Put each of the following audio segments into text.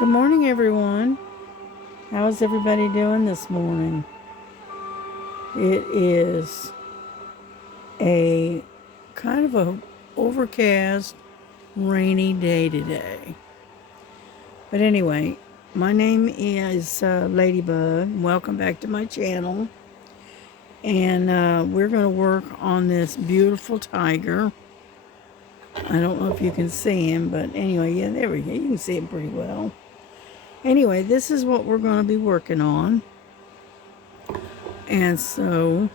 Good morning, everyone. How is everybody doing this morning? It is a kind of a overcast, rainy day today. But anyway, my name is Ladybug. Welcome back to my channel. And we're going to work on this beautiful tiger. I don't know if you can see him, but anyway, yeah, there we go. You can see him pretty well. Anyway, this is what we're going to be working on. And so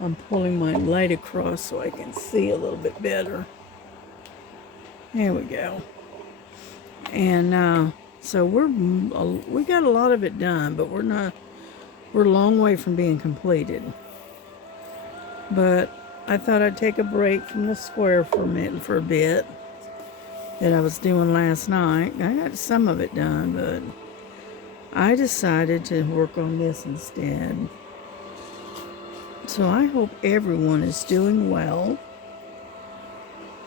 I'm pulling my light across so I can see a little bit better. There we go. And so we got a lot of it done, but we're a long way from being completed. But I thought I'd take a break from the square for a bit that I was doing last night. I got some of it done, but I decided to work on this instead. So I hope everyone is doing well.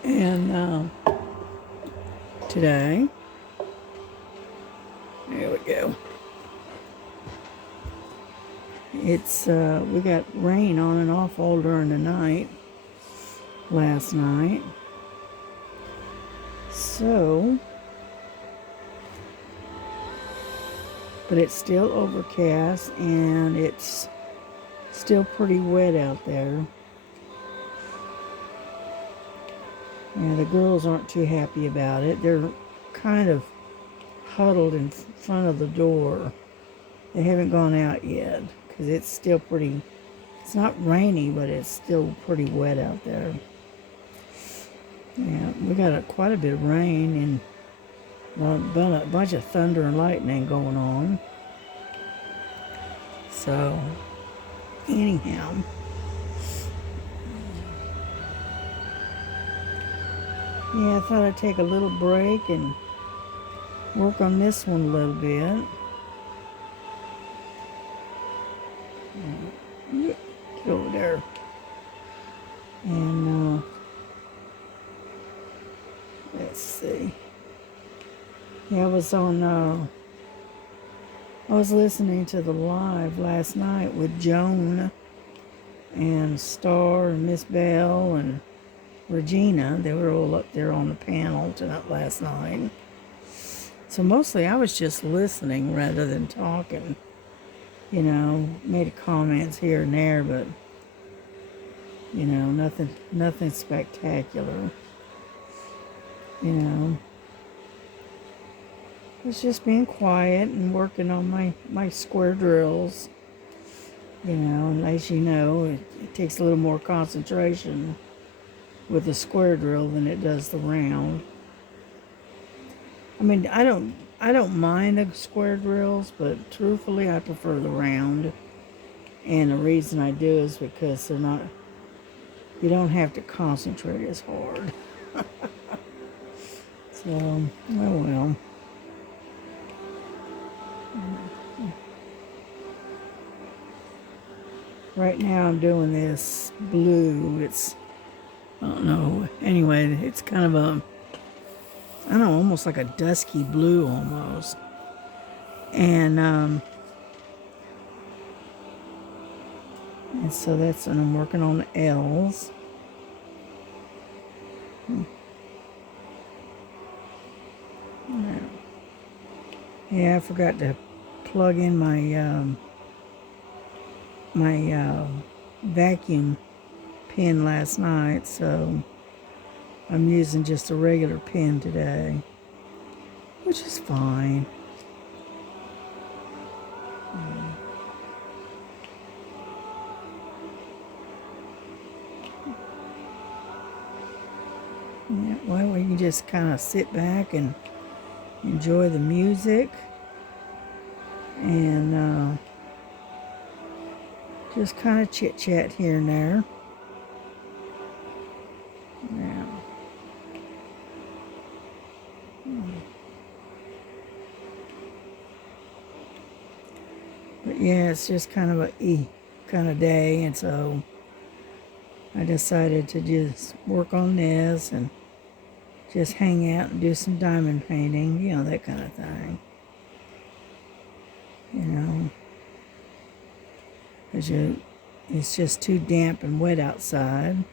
And today, there we go. It's we got rain on and off all during the night last night. So, but it's still overcast and it's still pretty wet out there. And the girls aren't too happy about it. They're kind of huddled in front of the door. They haven't gone out yet because it's still pretty, it's not rainy, but it's still pretty wet out there. Yeah, we got quite a bit of rain and a bunch of thunder and lightning going on. So, anyhow, yeah, I thought I'd take a little break and work on this one a little bit. Get over there. And let's see. Yeah, I was listening to the live last night with Joan and Star and Miss Bell and Regina. They were all up there on the panel tonight last night. So mostly I was just listening rather than talking. You know, made comments here and there, but you know, nothing spectacular. You know, it's just being quiet and working on my square drills. You know, and as you know, it takes a little more concentration with the square drill than it does the round. I mean, I don't mind the square drills, but truthfully, I prefer the round. And the reason I do is because you don't have to concentrate as hard. So, oh well. Right now I'm doing this blue. I don't know. Anyway, it's kind of I don't know, almost like a dusky blue almost. And so that's when I'm working on the L's. Yeah, I forgot to plug in my vacuum pen last night, so I'm using just a regular pen today, which is fine. Yeah, well, we can just kind of sit back and enjoy the music and just kind of chit chat here and there. Yeah. But yeah, it's just kind of a kind of day, and so I decided to just work on this and just hang out and do some diamond painting, that kind of thing. Because it's just too damp and wet outside.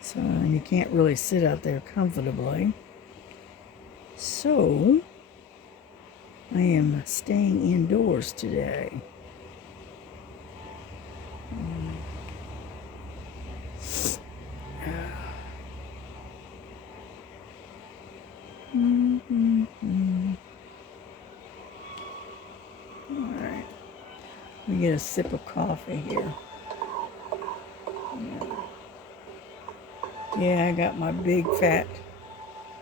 So, and you can't really sit out there comfortably. So, I am staying indoors today. Alright. Let me get a sip of coffee here. Yeah, I got my big fat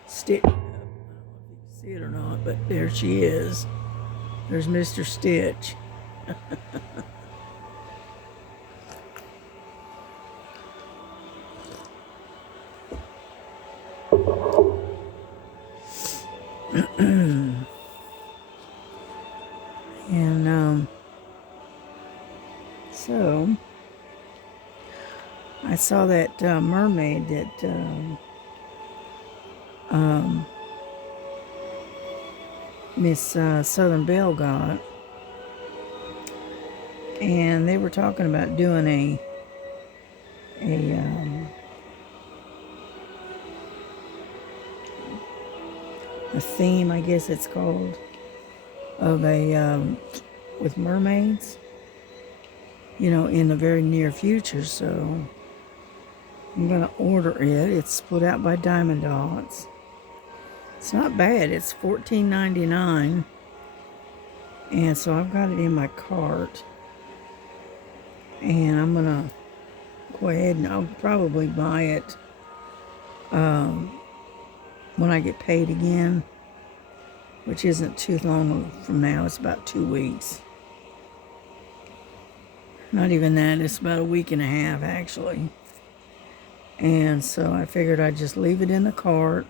Stitch. I don't know if you can see it or not, but there she is. There's Mr. Stitch. And so I saw that mermaid that Miss Southern Belle got, and they were talking about doing a theme, I guess it's called, of with mermaids, in the very near future. So I'm gonna order it. It's put out by Diamond Dots. It's not bad. It's $14.99, and so I've got it in my cart, and I'm gonna go ahead and I'll probably buy it when I get paid again, which isn't too long from now. It's about 2 weeks. Not even that. It's about a week and a half, actually. And so I figured I'd just leave it in the cart,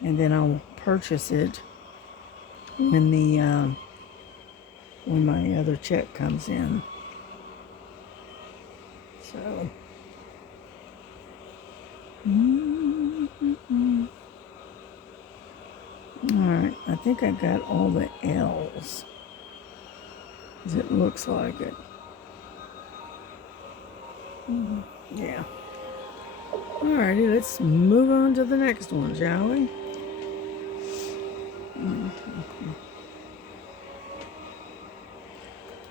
and then I'll purchase it when when my other check comes in. So. Alright, I think I got all the L's, as it looks like it. Yeah. Alrighty, let's move on to the next one, shall we?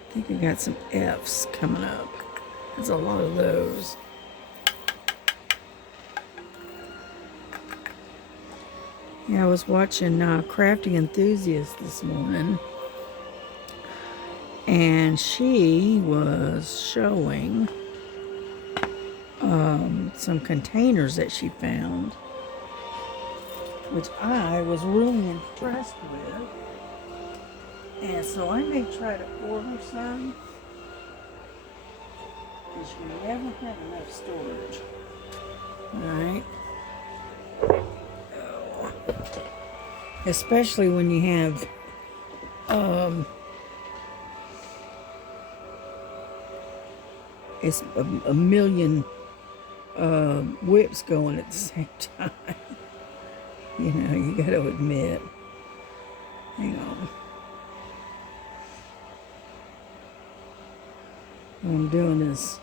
I think I got some F's coming up. There's a lot of those. Yeah, I was watching Crafting Enthusiast this morning, and she was showing some containers that she found, which I was really impressed with, and so I may try to order some, because you never have enough storage. Alright? Especially when you have it's a million whips going at the same time. You gotta admit. Hang on. What I'm doing is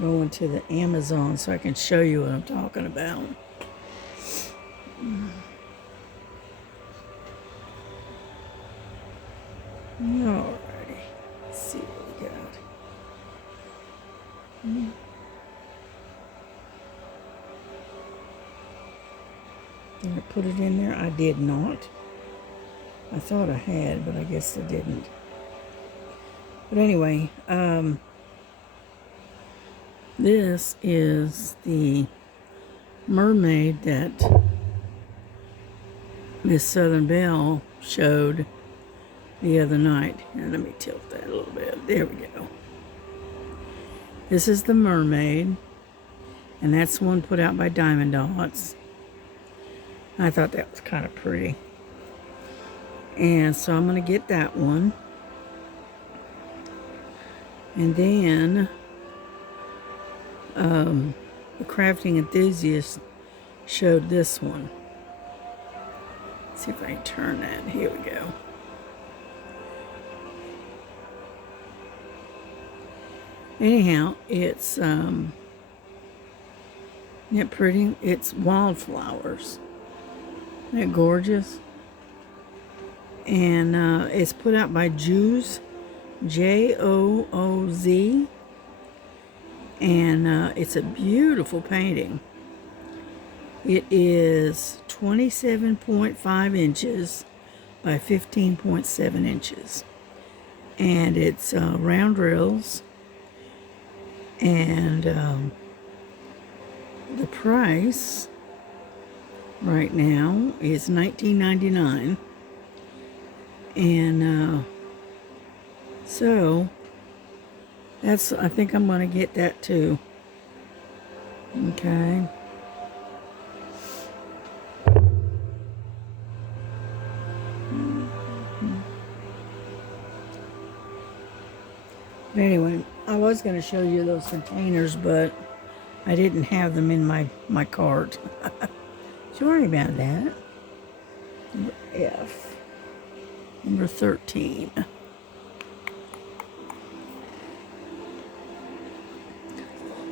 going to the Amazon so I can show you what I'm talking about. Alrighty, let's see what we got. Did I put it in there? I did not. I thought I had, but I guess I didn't. But anyway, this is the mermaid that Miss Southern Belle showed the other night. Here, let me tilt that a little bit. There we go. This is the mermaid, and that's one put out by Diamond Dots. I thought that was kind of pretty. And so I'm going to get that one. And then the Crafting Enthusiast showed this one. Let's see if I can turn that. Here we go. Anyhow, it's isn't it pretty? It's wildflowers. Isn't it gorgeous? And it's put out by Jooz, Jooz, and it's a beautiful painting. It is 27.5 inches by 15.7 inches, and it's round rails, and the price right now is $19.99. And so that's, I think I'm going to get that too. Okay. But anyway, I was going to show you those containers, but I didn't have them in my cart. Sorry about that. Number F. Number 13.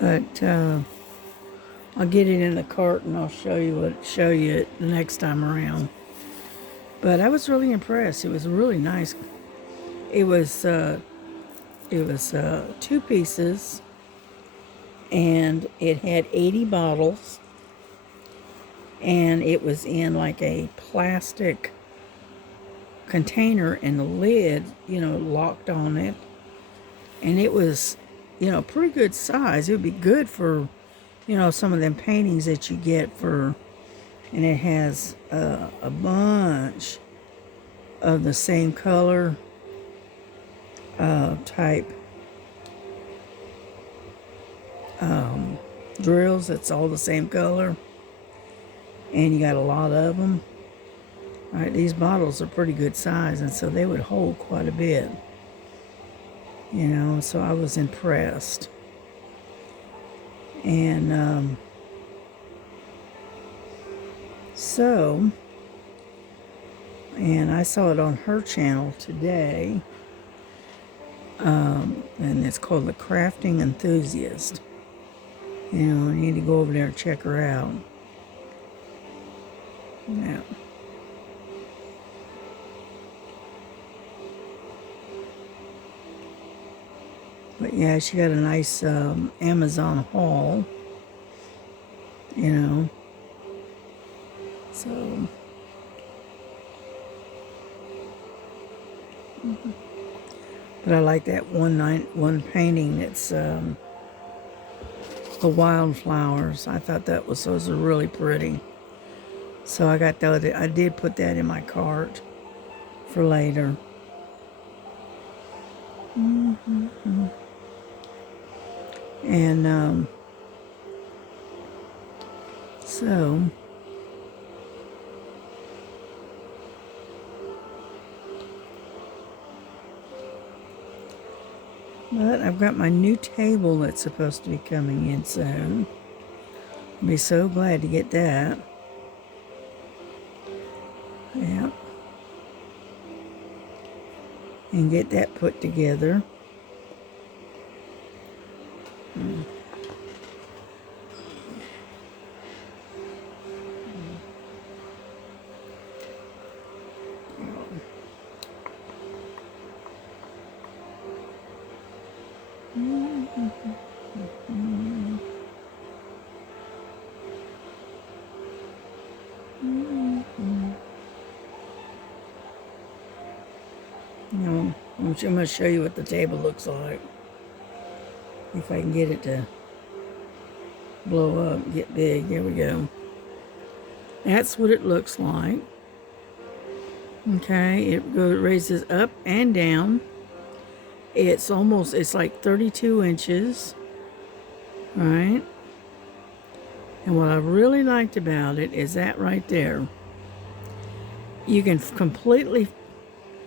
But I'll get it in the cart and I'll show you it the next time around. But I was really impressed. It was really nice. It was 2 pieces, and it had 80 bottles, and it was in like a plastic container, and the lid, locked on it, and it was, pretty good size. It would be good for, some of them paintings that you get for, and it has a bunch of the same color type drills. It's all the same color, and you got a lot of them. All right, these bottles are pretty good size, and so they would hold quite a bit, so I was impressed. And and I saw it on her channel today, and it's called The Crafting Enthusiast. I need to go over there and check her out. Yeah. But yeah, she got a nice Amazon haul, so. But I like that one painting that's the wildflowers. I thought those are really pretty. So I got that. I did put that in my cart for later. And so but I've got my new table that's supposed to be coming in soon. I'll be so glad to get that. Yeah. And get that put together. I'm going to show you what the table looks like. If I can get it to blow up, get big. There we go. That's what it looks like. Okay, it raises up and down. It's like 32 inches. Right? And what I really liked about it is that right there. You can completely,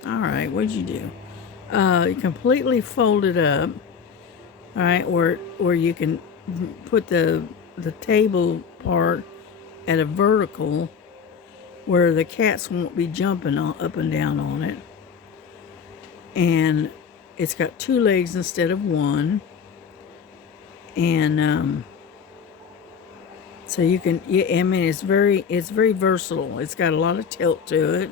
all right, what'd you do? You completely fold it up, all right, or you can put the table part at a vertical where the cats won't be jumping up and down on it. And it's got 2 legs instead of 1. And so you can, I mean, it's very versatile. It's got a lot of tilt to it.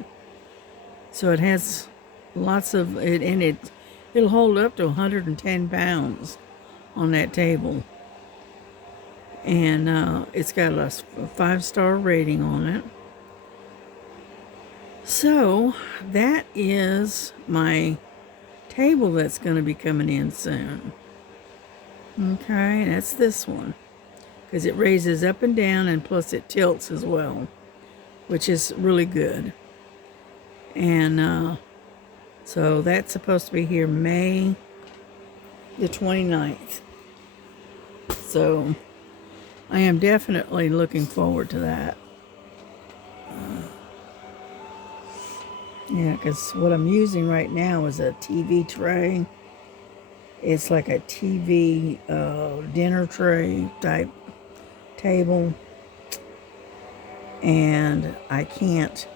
So it has lots of it, and it'll hold up to 110 pounds on that table. And it's got a 5-star rating on it. So that is my table that's going to be coming in soon. Okay, that's this one, because it raises up and down, and plus it tilts as well, which is really good. And so that's supposed to be here May the 29th. So I am definitely looking forward to that. Yeah, because what I'm using right now is a TV tray. It's like a TV dinner tray type table. And I can't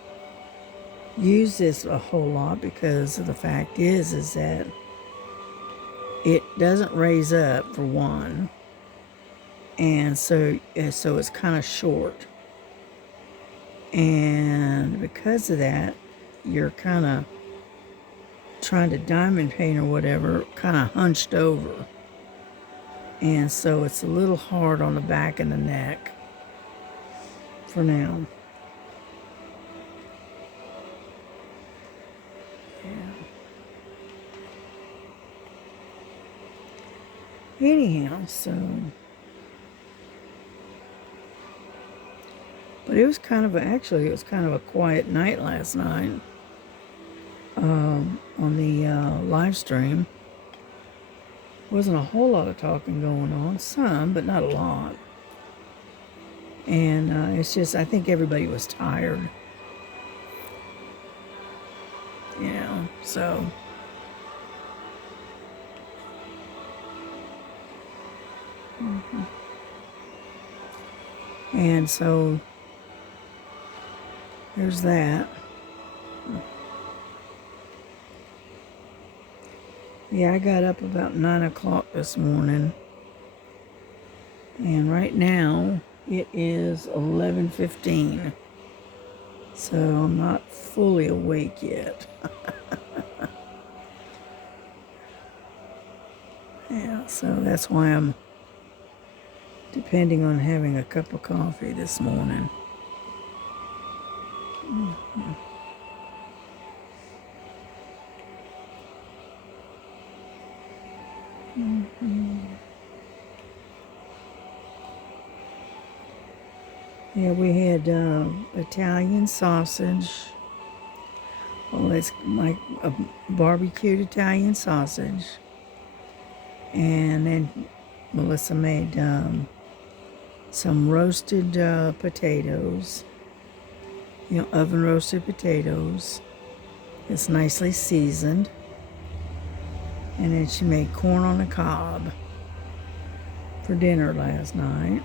use this a whole lot because the fact is that it doesn't raise up, for one. And so it's kind of short. And because of that, you're kind of trying to diamond paint or whatever, kind of hunched over. And so it's a little hard on the back and the neck for now. Yeah. Anyhow, so... But it was kind of a quiet night last night on the live stream. Wasn't a whole lot of talking going on, some, but not a lot. And it's just, I think everybody was tired. You know, so. And so, there's that. Yeah, I got up about 9 o'clock this morning. And right now, it is 11:15. So I'm not fully awake yet. Yeah, so that's why I'm depending on having a cup of coffee this morning. Mm-hmm. Mm-hmm. Yeah, we had Italian sausage. Well, it's like a barbecued Italian sausage. And then Melissa made some roasted potatoes. You know, oven roasted potatoes. It's nicely seasoned. And then she made corn on the cob for dinner last night.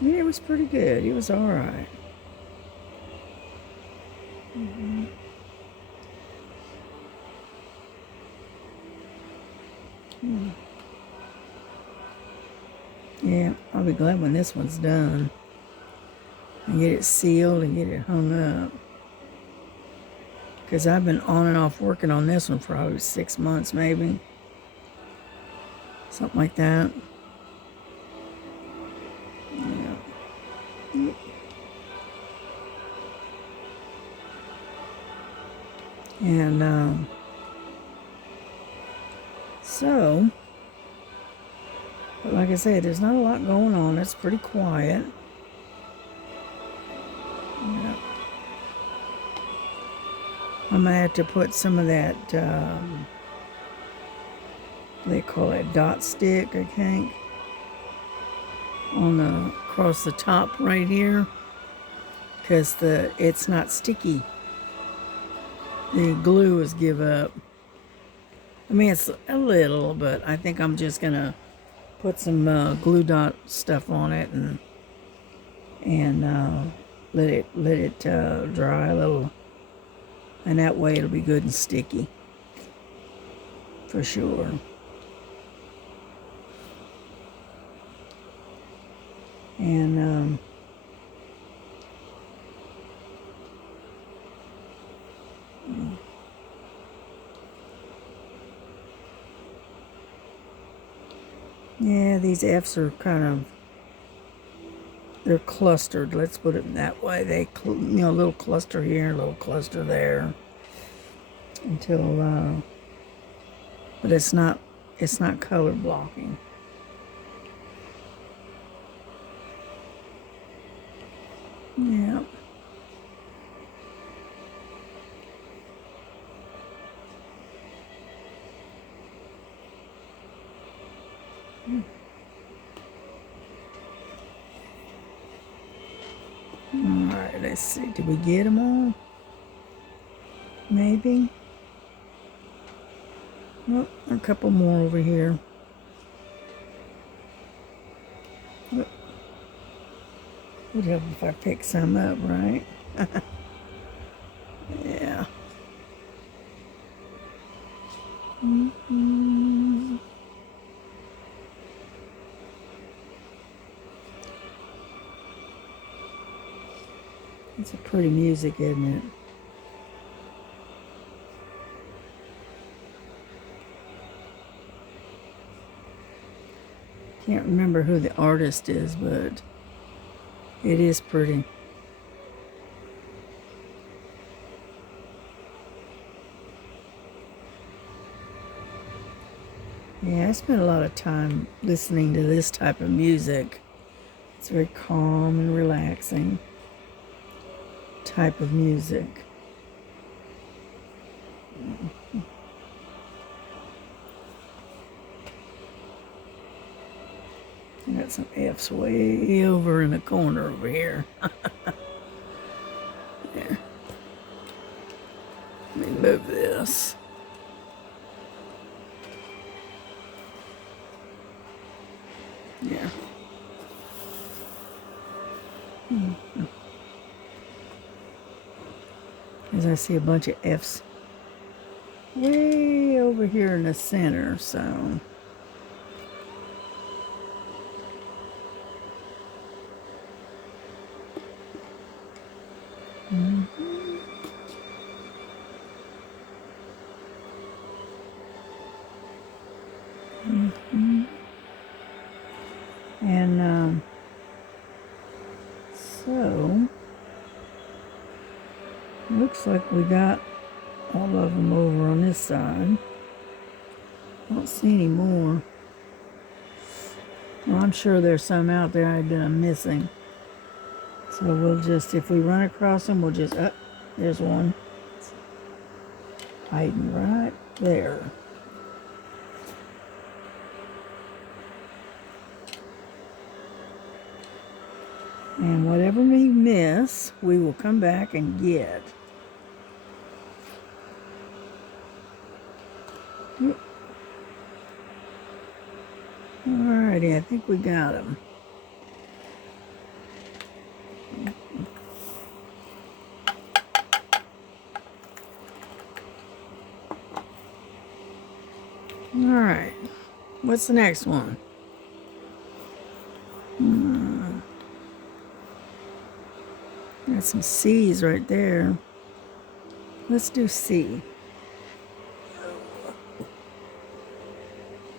Yeah, it was pretty good. It was all right. Mm-hmm. Mm. Yeah, I'll be glad when this one's done and get it sealed and get it hung up. Because I've been on and off working on this one for probably 6 months, maybe. Something like that. Yeah. And so, but like I said, there's not a lot going on. It's pretty quiet. Yeah. I'm going to have to put some of that, they call it dot stick, I think, on across the top right here, because it's not sticky. The glue is give up. I mean, it's a little, but I think I'm just going to put some glue dot stuff on it and and let it dry a little, and that way it'll be good and sticky for sure. And yeah, these F's are they're clustered. Let's put it that way. A little cluster here, a little cluster there, until. But it's not color blocking. Yeah. All right, let's see. Did we get them all? Maybe. Well, a couple more over here. Would help if I pick some up, right? Yeah. Mm-hmm. It's a pretty music, isn't it? Can't remember who the artist is, but it is pretty. Yeah, I spent a lot of time listening to this type of music. It's very calm and relaxing type of music. I got some F's way over in the corner over here. There. Let me move this. Yeah. As I see a bunch of F's way over here in the center, so. And so looks like we got all of them over on this side. I don't see any more. Well, I'm sure there's some out there that I'm missing. So we'll just, if we run across them, we'll just, there's one hiding right there. And whatever we miss, we will come back and get. Alrighty, I think we got them. Alright, what's the next one? Got some C's right there. Let's do C.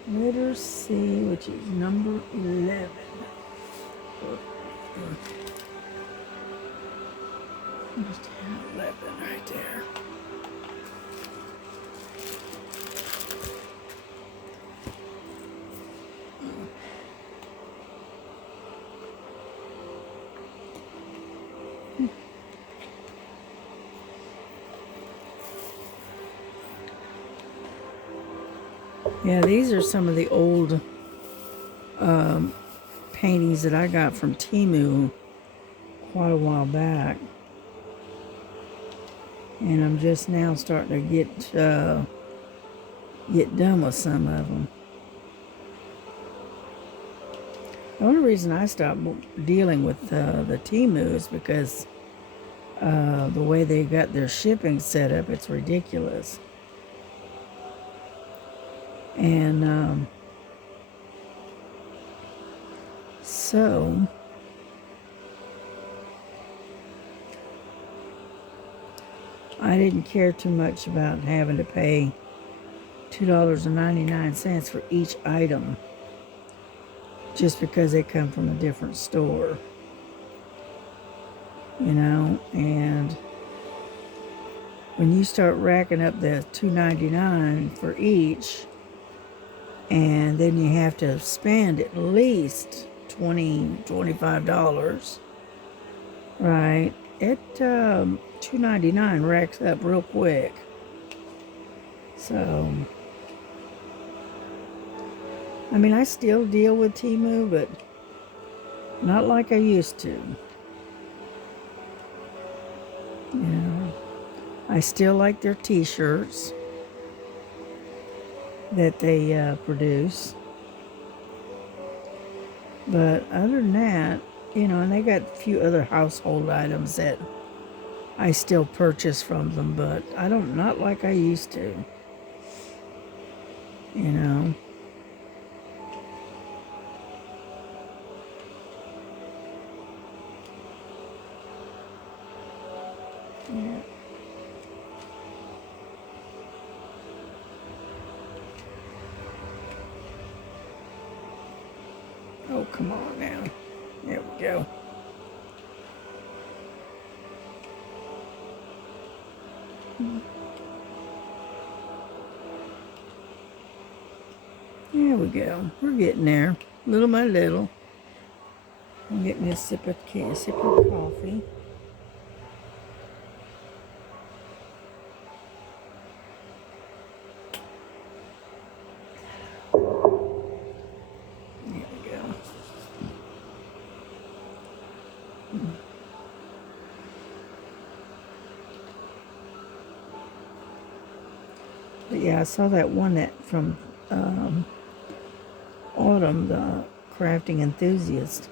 Letter C, which is number 11. Just 11 right there. Yeah, these are some of the old paintings that I got from Temu quite a while back. And I'm just now starting to get done with some of them. The only reason I stopped dealing with the Temu is because the way they got their shipping set up, it's ridiculous. And so I didn't care too much about having to pay $2.99 for each item just because they come from a different store, you know. And when you start racking up the $2.99 for each, and then you have to spend at least $25, right? It $2.99 racks up real quick. So, I mean, I still deal with Temu, but not like I used to. You know, I still like their t-shirts that they produce. But other than that, you know, and they got a few other household items that I still purchase from them, but not like I used to, you know. Yeah. Oh, come on now. There we go. There we go. We're getting there, little by little. I'm getting a sip of coffee. There we go. But yeah, I saw that one that from Autumn, the crafting enthusiast.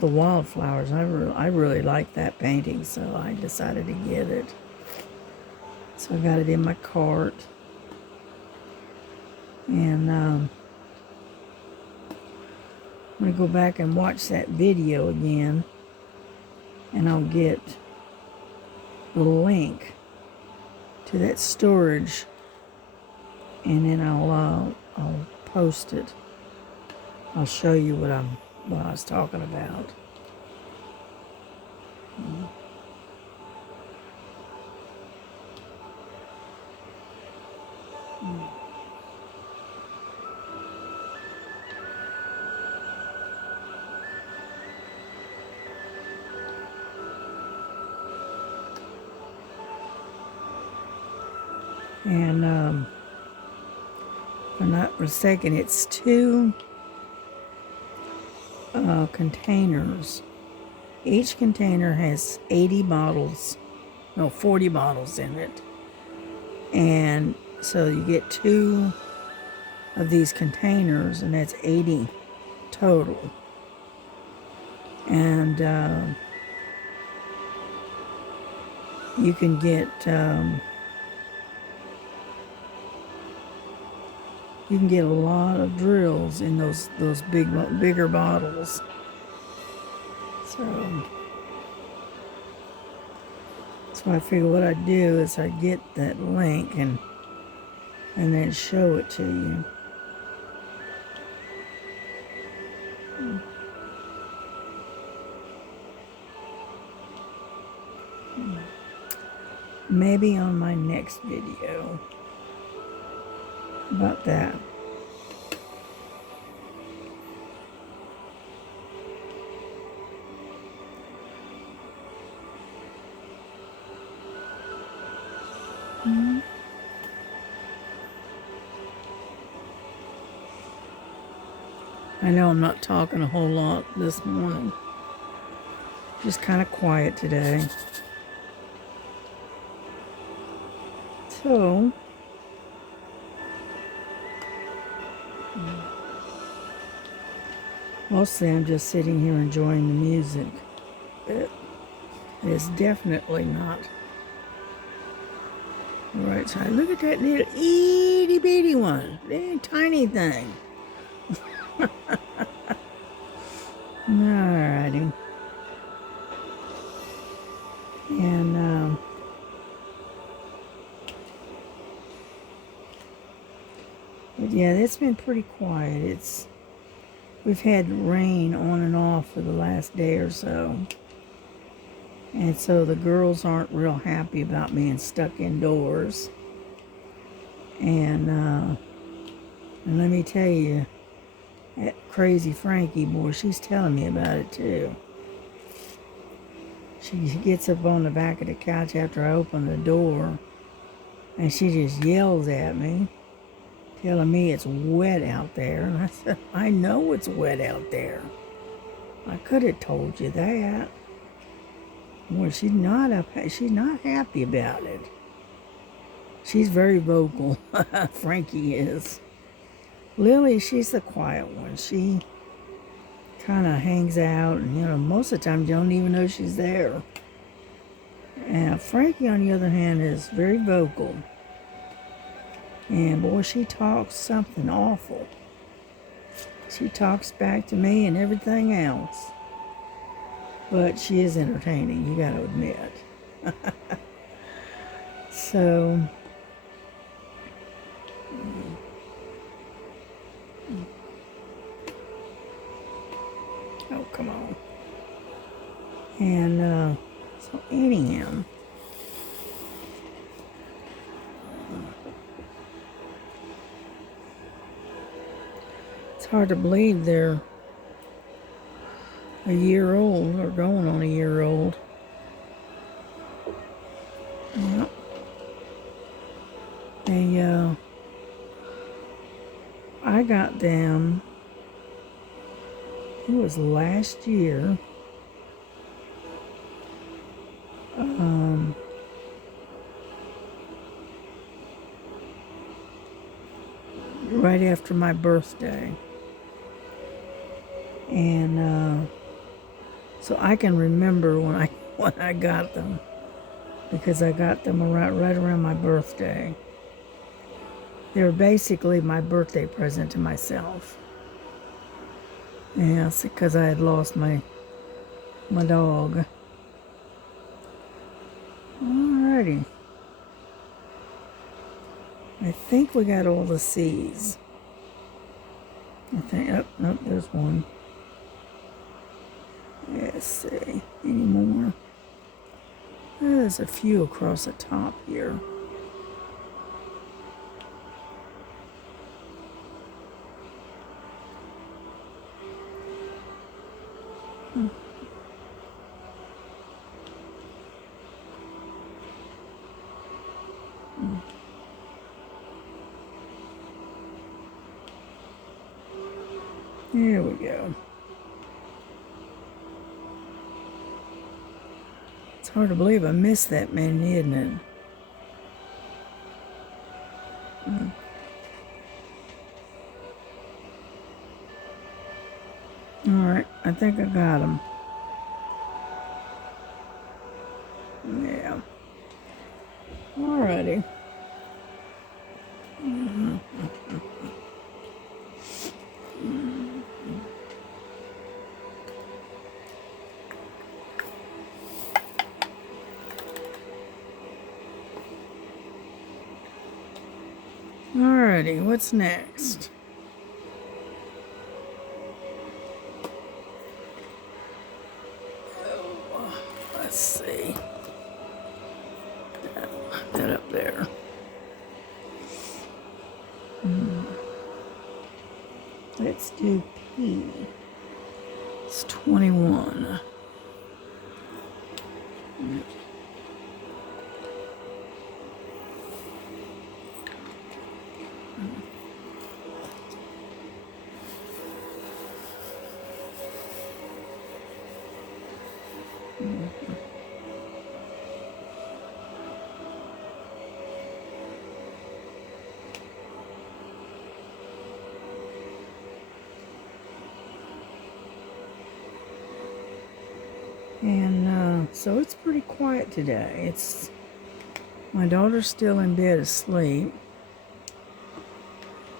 The wildflowers. I really like that painting, so I decided to get it. So I got it in my cart, and I'm gonna go back and watch that video again, and I'll get the link to that storage, and then I'll post it. I'll show you what I was talking about. And if I'm not mistaken, it's two containers. Each container has 40 bottles in it. And so you get two of these containers, and that's 80 total. And you can get a lot of drills in those bigger bottles. So I figure what I do is I get that link and then show it to you. Maybe on my next video about that. I know I'm not talking a whole lot this morning. Just kind of quiet today. So, Mostly I'm just sitting here enjoying the music. It is definitely not the right side. Look at that little itty bitty one. That tiny thing. Alrighty. And but yeah, it's been pretty quiet. We've had rain on and off for the last day or so. And so the girls aren't real happy about being stuck indoors. And let me tell you, that crazy Frankie, boy, she's telling me about it too. She gets up on the back of the couch after I open the door, and she just yells at me, telling me it's wet out there. And I said, I know it's wet out there. I could have told you that. Well, she's not happy about it. She's very vocal. Frankie is. Lily, she's the quiet one. She kind of hangs out, and most of the time you don't even know she's there. And Frankie, on the other hand, is very vocal. And boy, she talks something awful. She talks back to me and everything else. But she is entertaining, you gotta admit. So, oh, come on. And so anyhow, it's hard to believe they're a year old, or going on a year old. Yep. I got them, it was last year, right after my birthday. And so I can remember when I got them, because I got them right around my birthday. They were basically my birthday present to myself. Yes, because I had lost my dog. Alrighty. I think we got all the C's. I think, oh, nope, there's one. Let's see, any more? There's a few across the top here. Here we go. It's hard to believe I missed that many, isn't it? Alright, I think I got them. Yeah. Alrighty. Alrighty, what's next? Let's see. That up there. Let's do P. It's 21. And so it's pretty quiet today. My daughter's still in bed asleep.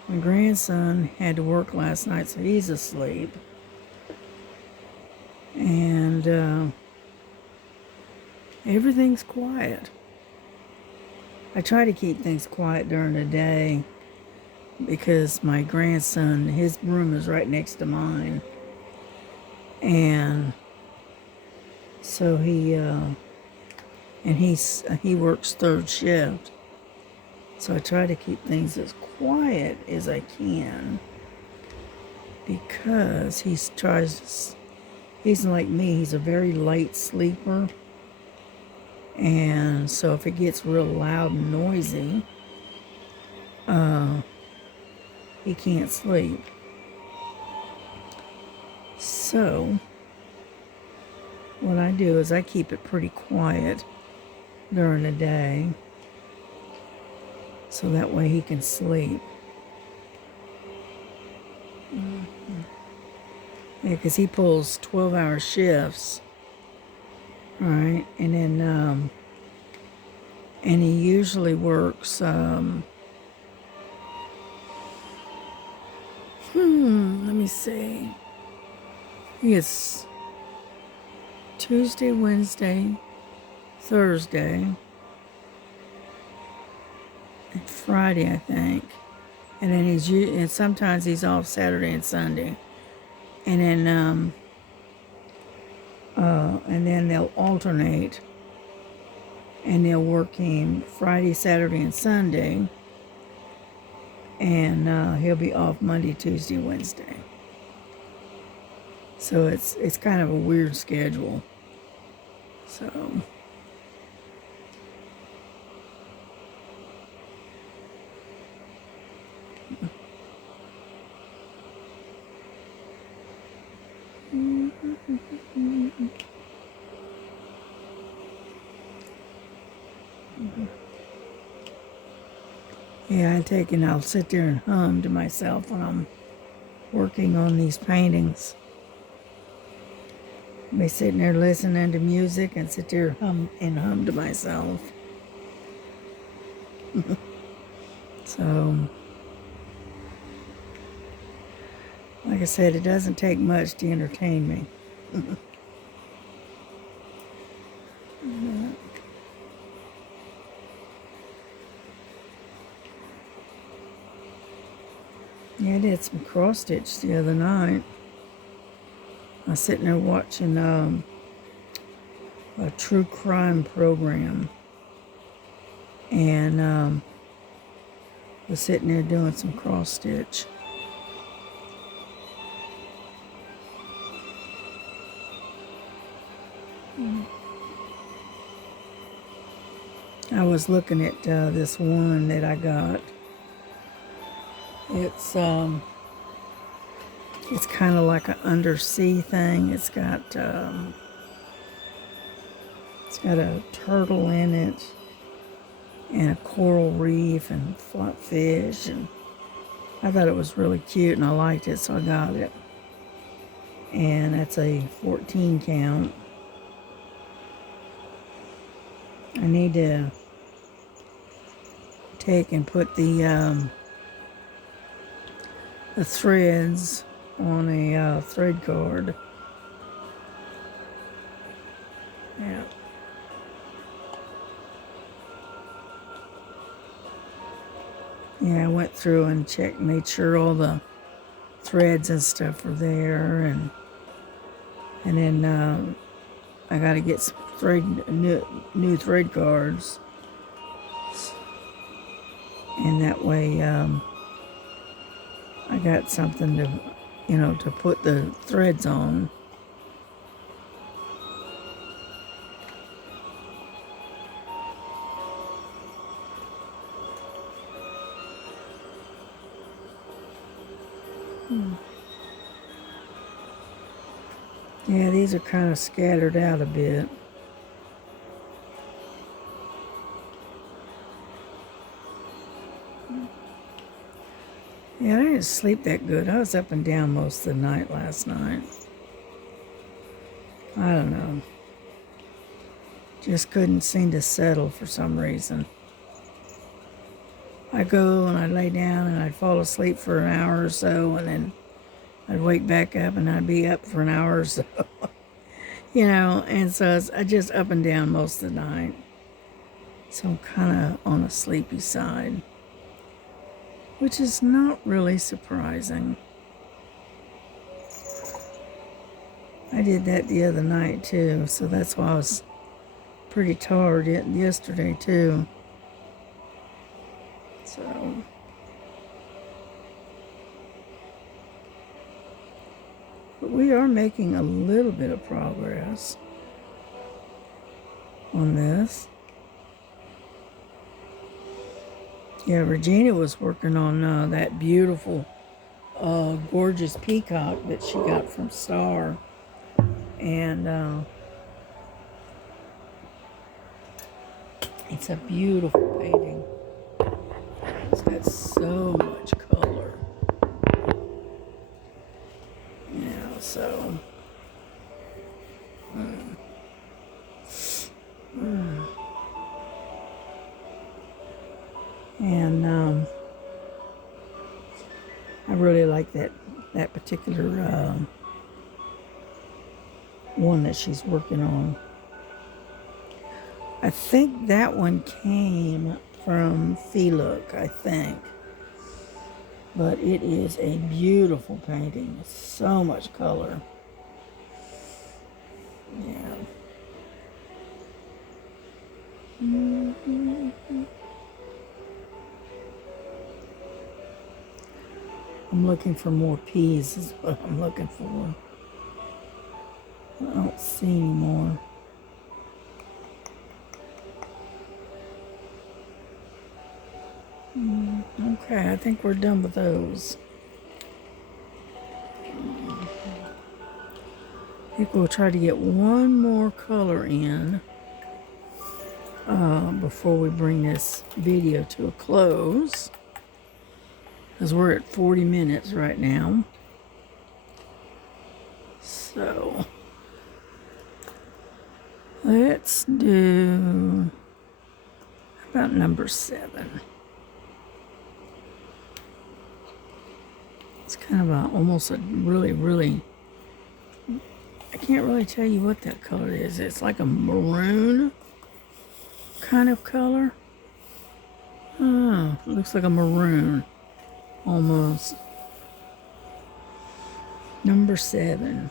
My grandson had to work last night, so he's asleep. And everything's quiet. I try to keep things quiet during the day because my grandson, his room is right next to mine. And so he works third shift. So I try to keep things as quiet as I can because he's like me, he's a very light sleeper. And so if it gets real loud and noisy, he can't sleep. So what I do is I keep it pretty quiet during the day so that way he can sleep. Yeah, because he pulls 12-hour shifts, right? And then, and he usually works, let me see. He gets Tuesday, Wednesday, Thursday, and Friday, I think. And then and sometimes he's off Saturday and Sunday. And then they'll alternate. And they'll work him Friday, Saturday, and Sunday. And he'll be off Monday, Tuesday, Wednesday. So it's kind of a weird schedule. So yeah, I'll sit there and hum to myself when I'm working on these paintings. Be sitting there listening to music and sit there hum to myself. So, like I said, it doesn't take much to entertain me. Yeah, I did some cross stitch the other night. I was sitting there watching a true crime program, and was sitting there doing some cross stitch. I was looking at this one that I got. It's kind of like an undersea thing. It's got a turtle in it, and a coral reef, and flat fish, and I thought it was really cute, and I liked it, so I got it. And that's a 14 count. I need to take and put the threads on a thread card. Yeah. Yeah, I went through and made sure all the threads and stuff were there, and then I got to get some new thread cards, and that way I got something to put the threads on. Yeah, these are kind of scattered out a bit. Yeah, I didn't sleep that good. I was up and down most of the night last night. I don't know. Just couldn't seem to settle for some reason. I go and I'd lay down and I'd fall asleep for an hour or so, and then I'd wake back up and I'd be up for an hour or so. And so it's I just up and down most of the night. So I'm kind of on the sleepy side, which is not really surprising. I did that the other night too, so that's why I was pretty tired yesterday too. So, but we are making a little bit of progress on this. Yeah, Regina was working on that beautiful, gorgeous peacock that she got from Star. And it's a beautiful painting. It's got so much color. So. And I really like that particular one that she's working on. I think that one came from Feelook, I think. But it is a beautiful painting. It's so much color. Yeah. I'm looking for more peas is what I'm looking for. I don't see any more. Okay, I think we're done with those. I think we'll try to get one more color in before we bring this video to a close, because we're at 40 minutes right now. So let's do about number 7. It's kind of almost a really, I can't really tell you what that color is. It's like a maroon kind of color. Oh, it looks like a maroon almost. Number 7.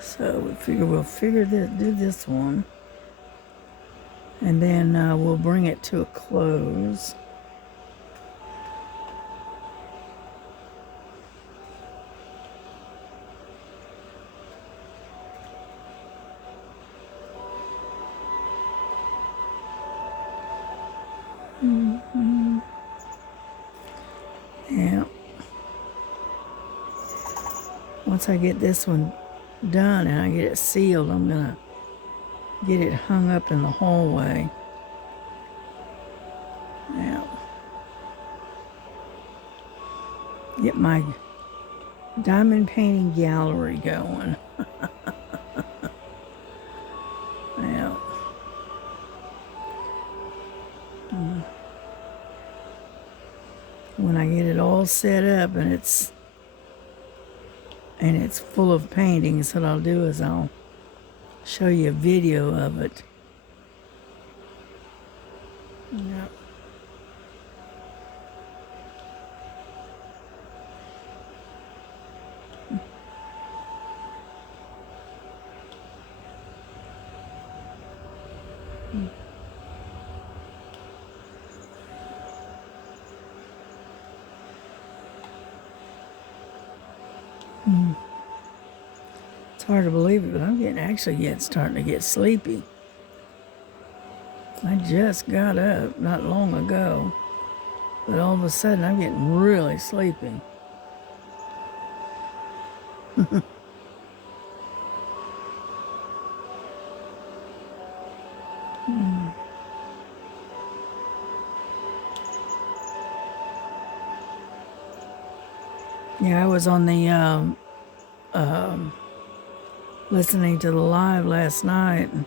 So we'll do this one, and then we'll bring it to a close. Yeah. Once I get this one done and I get it sealed, I'm gonna get it hung up in the hallway. Yeah. Get my diamond painting gallery going. Yeah. When I get it all set up and it's full of paintings, what I'll do is I'll show you a video of it. Yep. It's hard to believe it, but I'm starting to get sleepy. I just got up not long ago, but all of a sudden I'm getting really sleepy. Yeah, I was on the listening to the live last night. And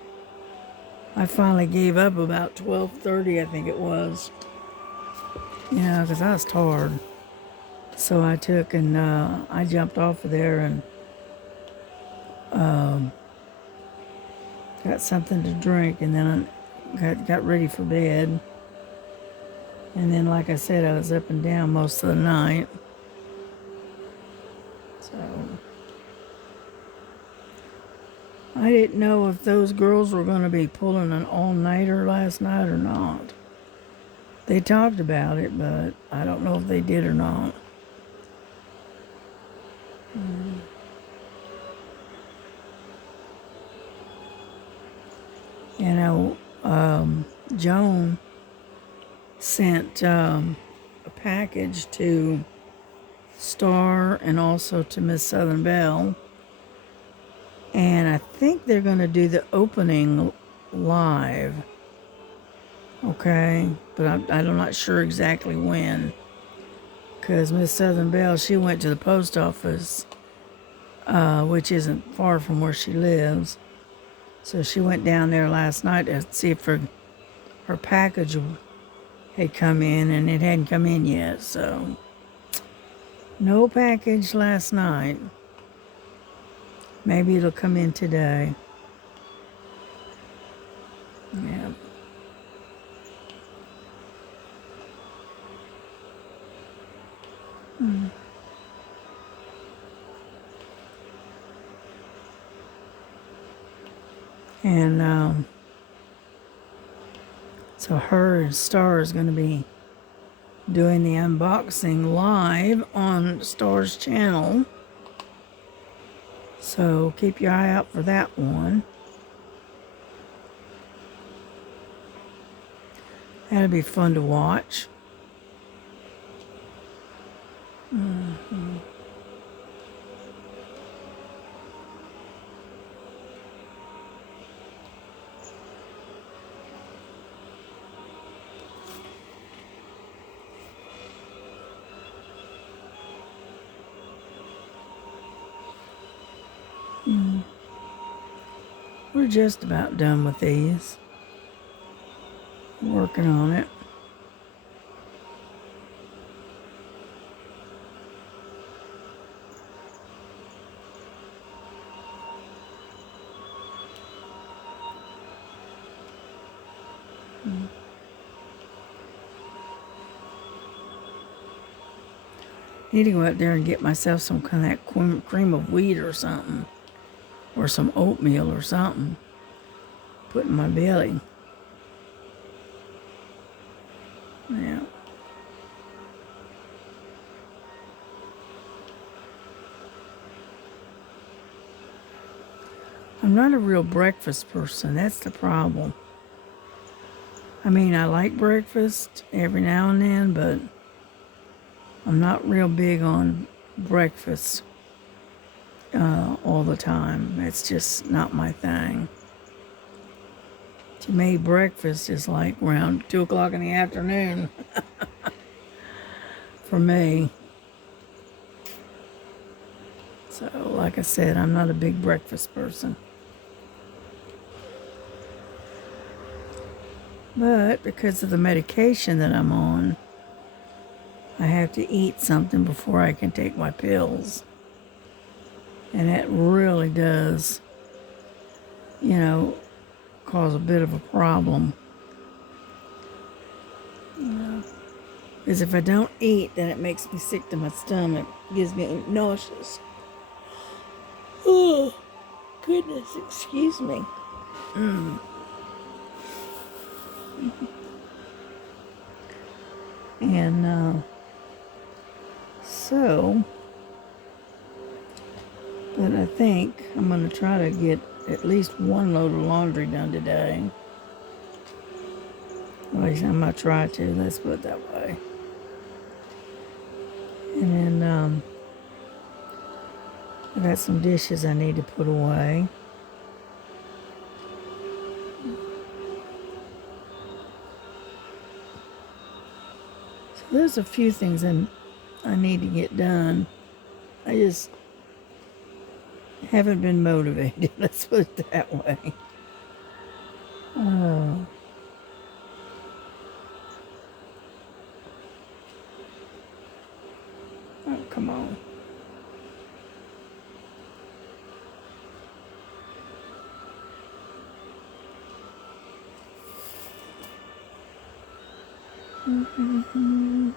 I finally gave up about 12:30, I think it was. Because I was tired. So I took and I jumped off of there and got something to drink, and then I got ready for bed. And then, like I said, I was up and down most of the night. So I didn't know if those girls were going to be pulling an all-nighter last night or not. They talked about it, but I don't know if they did or not. Joan sent a package to Star and also to Miss Southern Belle. And I think they're going to do the opening live. Okay, but I'm not sure exactly when. Because Miss Southern Belle, she went to the post office, which isn't far from where she lives. So she went down there last night to see if her package had come in, and it hadn't come in yet. So no package last night. Maybe it'll come in today. Yeah. And so her and Star is going to be doing the unboxing live on Star's channel. So keep your eye out for that one. That'll be fun to watch. We're just about done with these. Working on it. Need to go out there and get myself some kind of that cream of wheat or something. Or some oatmeal or something. Put in my belly. Yeah. I'm not a real breakfast person. That's the problem. I mean, I like breakfast every now and then, but I'm not real big on breakfast all the time. It's just not my thing. To me, breakfast is like around 2 o'clock in the afternoon for me. So, like I said, I'm not a big breakfast person. But because of the medication that I'm on, I have to eat something before I can take my pills. And that really does, cause a bit of a problem. Because if I don't eat, then it makes me sick to my stomach. It gives me nauseous. Oh, goodness, excuse me. And but I think I'm going to try to get at least one load of laundry done today. At least I'm going to try to, let's put it that way. And then I got some dishes I need to put away. So there's a few things I need to get done. I just Haven't been motivated. Let's put it that way. Oh. Oh, come on. Mm-hmm.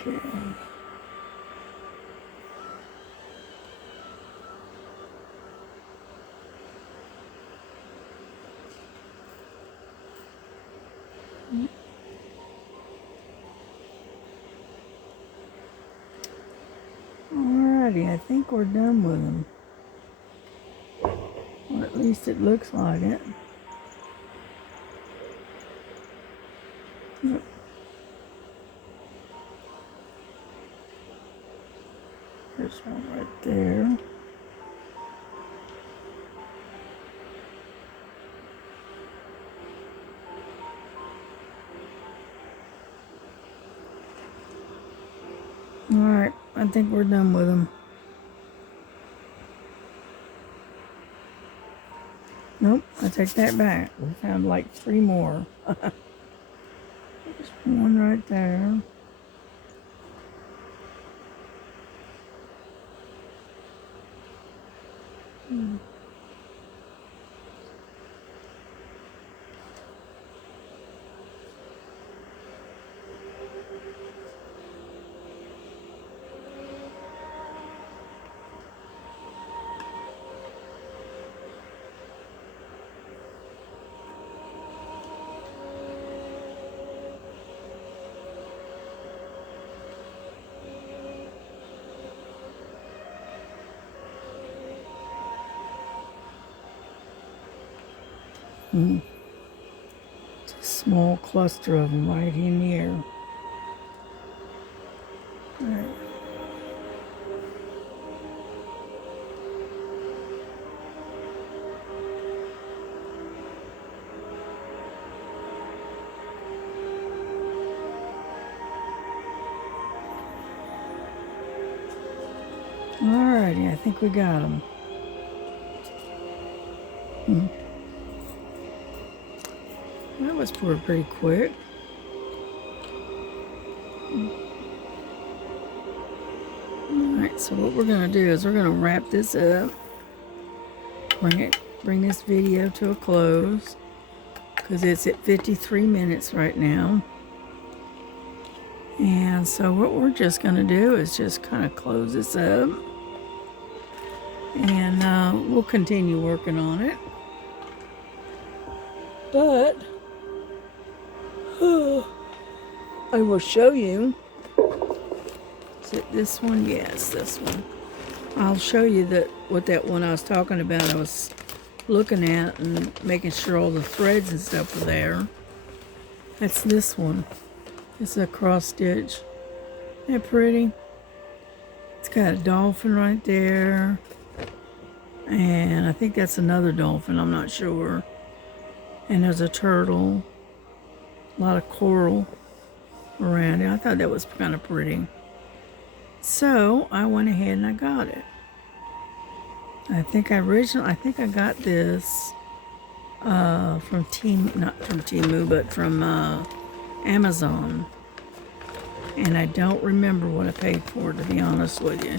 Okay. Alrighty, I think we're done with them. Or at least it looks like it. Yep. There's one right there. Alright, I think we're done with them. Nope, I take that back. We found like 3 more. There's one right there. It's a small cluster of them right in here. Alright. Alrighty, I think we got them. That was pretty quick. Alright, so what we're going to do is we're going to wrap this up. Bring this video to a close. Because it's at 53 minutes right now. And so what we're just going to do is just kind of close this up. And we'll continue working on it. But I will show you. Is it this one? Yes, this one. I'll show you what that one I was talking about. I was looking at and making sure all the threads and stuff were there. That's this one. It's a cross stitch. Isn't that pretty? It's got a dolphin right there. And I think that's another dolphin. I'm not sure. And there's a turtle. A lot of coral around it. I thought that was kind of pretty. So I went ahead and I got it. I think I got this not from Temu, but from Amazon. And I don't remember what I paid for it, to be honest with you.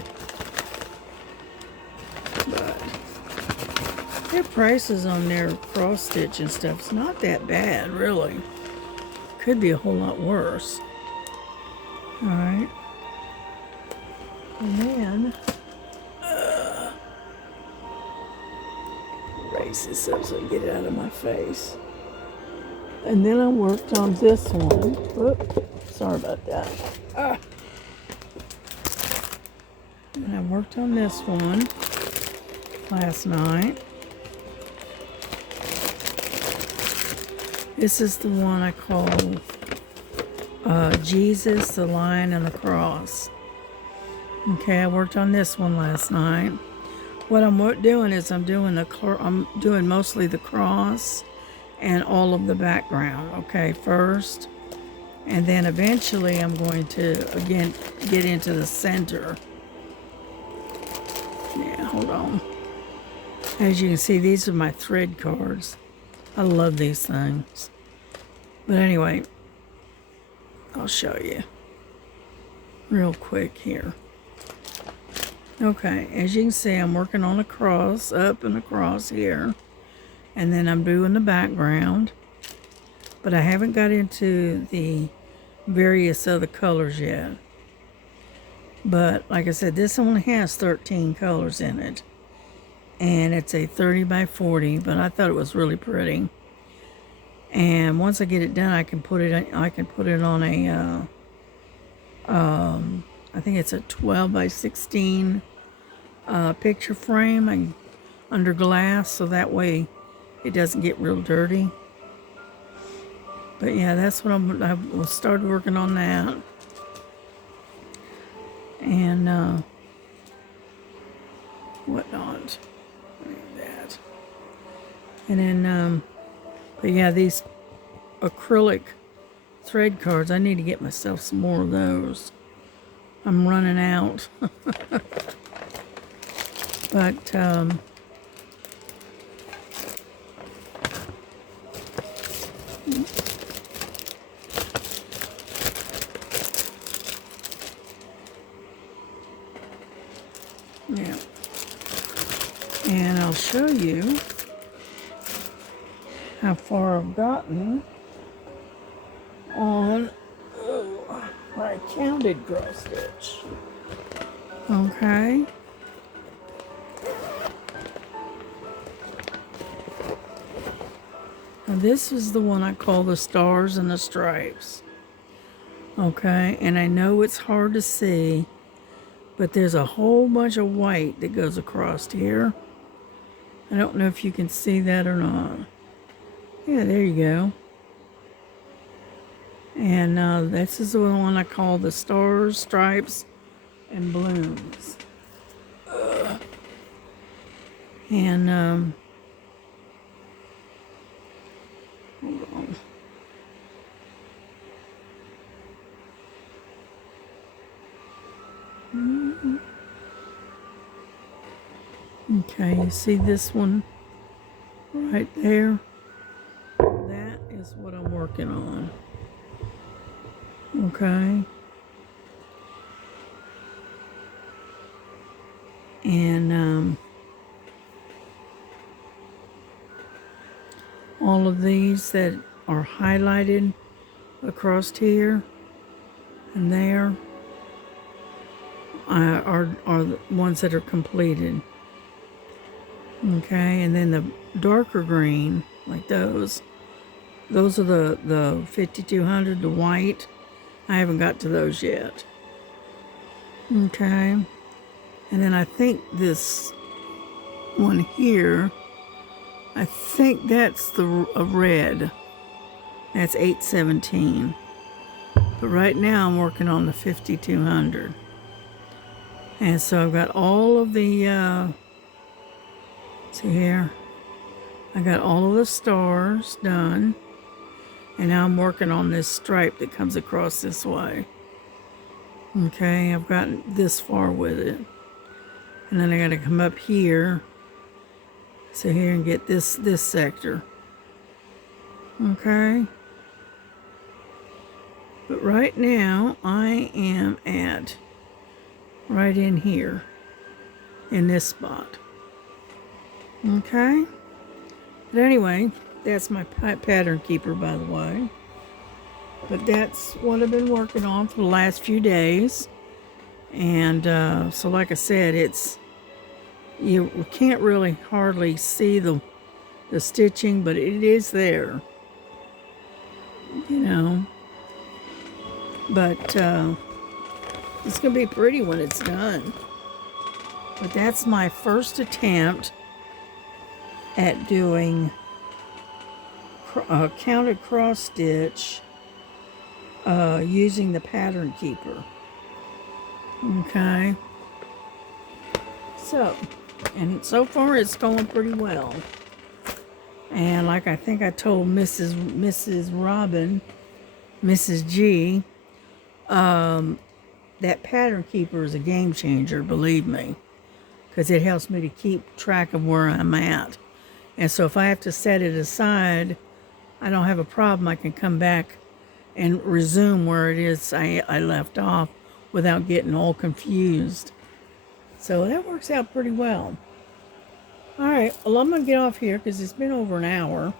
But their prices on their cross stitch and stuff is not that bad, really. Could be a whole lot worse. Alright. And then erase this up so I get it out of my face. And then I worked on this one. Whoop, sorry about that. And I worked on this one last night. This is the one I call Jesus, the Lion, and the Cross. Okay, I worked on this one last night. What I'm doing is I'm doing mostly the cross and all of the background. Okay, first, And then eventually I'm going to, again, get into the center. Yeah, hold on. As you can see, these are my thread cards. I love these things. But anyway, I'll show you real quick here. Okay, as you can see, I'm working on a cross, up and across here. And then I'm doing the background. But I haven't got into the various other colors yet. But like I said, this only has 13 colors in it. And it's a 30 by 40, but I thought it was really pretty. And once I get it done, I can put it on a I think it's a 12 by 16 picture frame under glass, so that way it doesn't get real dirty. But yeah, that's what I will start working on that. And whatnot. Like that. And then, but yeah, these acrylic thread cards, I need to get myself some more of those. I'm running out. But, yeah. And I'll show you how far I've gotten on my counted cross stitch. Okay. Now this is the one I call the stars and the stripes. Okay, and I know it's hard to see, but there's a whole bunch of white that goes across here. I don't know if you can see that or not. Yeah, there you go. And this is the one I call the stars, stripes, and blooms. And hold on. Okay, you see this one right there? That is what I'm working on. Okay. And all of these that are highlighted across here and there are the ones that are completed. Okay, and then the darker green, like those are the 5200, the white. I haven't got to those yet. Okay, and then I think this one here, I think that's a red. That's 817. But right now I'm working on the 5200. And so I've got all of the, see here, I got all of the stars done. And now I'm working on this stripe that comes across this way. Okay, I've gotten this far with it. And then I gotta come up here. So here and get this sector. Okay. But right now I am at right in here in this spot. Okay. But anyway, that's my pattern keeper, by the way. But that's what I've been working on for the last few days. And so like I said, you can't really hardly see the stitching, but it is there, you know. But it's gonna be pretty when it's done. But that's my first attempt at doing counted cross stitch using the pattern keeper. Okay. And so far it's going pretty well. And like I think I told Mrs. Robin Mrs. G, that pattern keeper is a game changer, believe me, because it helps me to keep track of where I'm at. And so if I have to set it aside, I don't have a problem. I can come back and resume where it is I left off without getting all confused. So that works out pretty well. All right, well, I'm going to get off here because it's been over an hour.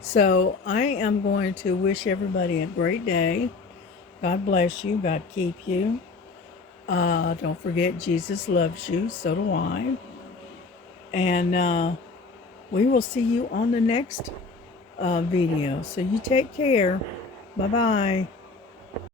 So I am going to wish everybody a great day. God bless you. God keep you. Don't forget, Jesus loves you. So do I. And we will see you on the next video. So you take care. Bye-bye.